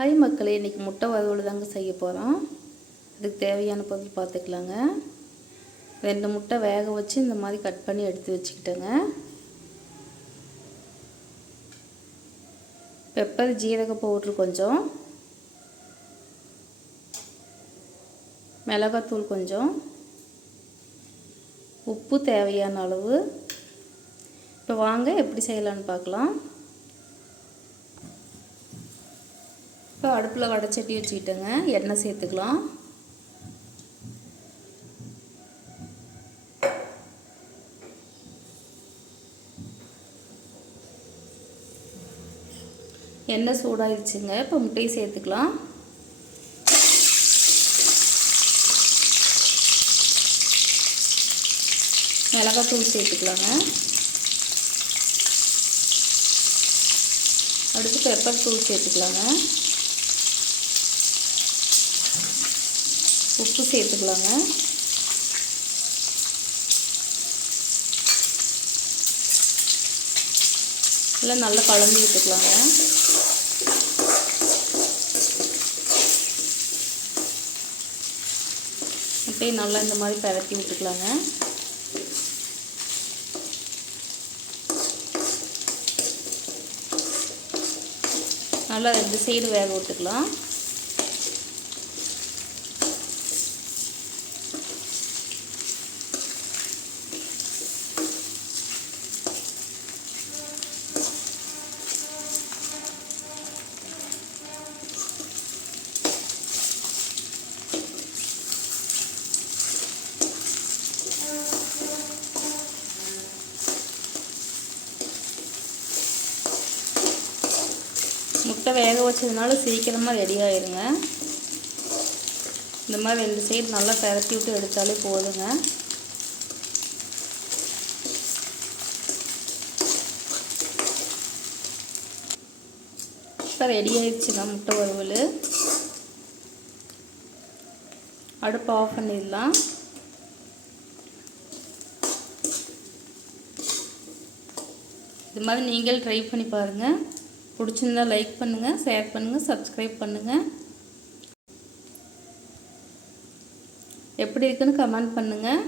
Hi மக்களே இன்றைக்கி முட்டை வறுவல் தாங்க செய்ய போகிறோம் அதுக்கு தேவையான பொருள் பார்த்துக்கலாங்க. ரெண்டு முட்டை வேக வச்சு இந்த மாதிரி கட் பண்ணி எடுத்து வச்சுக்கிட்டேங்க. பெப்பர் ஜீரக பவுட்ரு கொஞ்சம். மிளகாத்தூள் கொஞ்சம். உப்பு தேவையான அளவு. இப்போ வாங்க எப்படி செய்யலான்னு பார்க்கலாம். இப்போ அடுப்பில் வடைச்சட்டி வச்சுக்கிட்டேங்க. எண்ணெய் சேர்த்துக்கலாம். எண்ணெய் சூடாயிடுச்சுங்க இப்போ முட்டையை சேர்த்துக்கலாம். மிளகாத்தூள் சேர்த்துக்கலாங்க. அடுத்து பெப்பர் தூள் சேர்த்துக்கலாங்க. உப்பு சேர்த்துக்கலாங்க. எல்லாம் நல்லா கலந்து விட்டுக்கலாங்க. அப்படியே நல்லா இந்த மாதிரி பரத்தி விட்டுக்கலாங்க. நல்லா ரெண்டு சைடு வேக விட்டுக்கலாம். முட்டை வேக வச்சதுனால சீக்கிரமாக ரெடி ஆயிருங்க. இந்த மாதிரி ரெண்டு சைடு நல்லா பரட்டி விட்டு எடுத்தாலே போதுங்க. இப்போ ரெடி ஆயிடுச்சுங்க முட்டை வறுவல். அடுப்பு ஆஃப் பண்ணிடலாம். இது மாதிரி நீங்கள் ட்ரை பண்ணி பாருங்கள் பிடிச்சிருந்தா லைக் பண்ணுங்கள் ஷேர் பண்ணுங்கள் சப்ஸ்கிரைப் பண்ணுங்கள் எப்படி இருக்குன்னு கமெண்ட் பண்ணுங்கள்